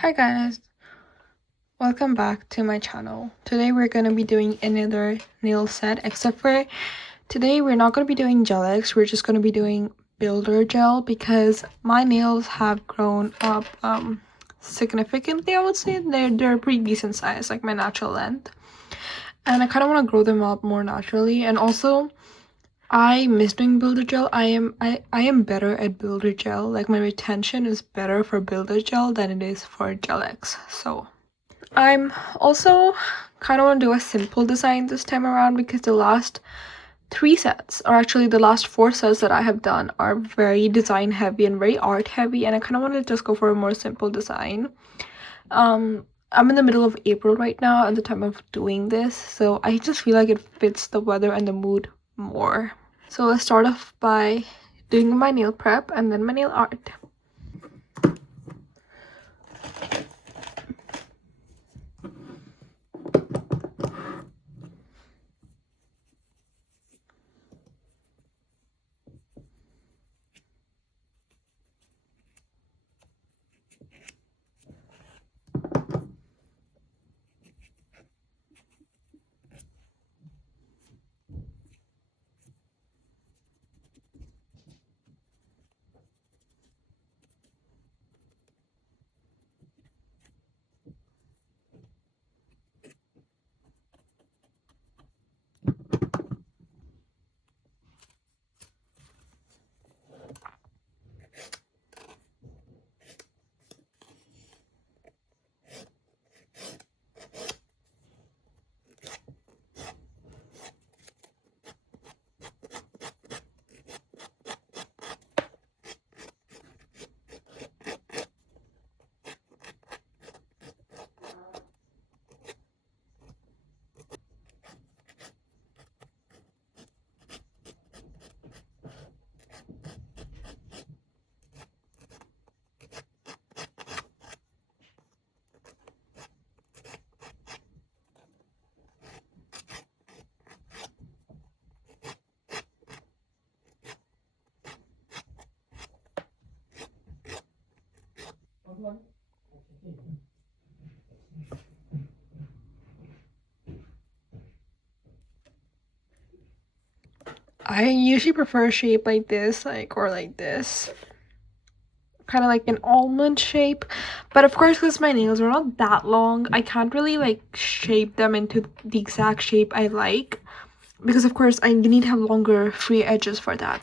Hi guys, welcome back to my channel. Today we're going to be doing another nail set, except for today we're not going to be doing gel X, we're just going to be doing builder gel because my nails have grown up significantly. I would say they're a pretty decent size, like my natural length, and I kind of want to grow them up more naturally. And also I miss doing builder gel. I am better at builder gel. Like my retention is better for builder gel than it is for gel X. So I'm also kind of want to do a simple design this time around because the last 3 sets, or actually the last 4 sets that I have done, are very design heavy and very art heavy, and I kind of want to just go for a more simple design. I'm in the middle of April right now at the time of doing this, so I just feel like it fits the weather and the mood more. So let's start off by doing my nail prep and then my nail art. I usually prefer a shape like this, or like this, kind of like an almond shape, but of course because my nails are not that long, I can't really like shape them into the exact shape I like, because of course I need to have longer free edges for that.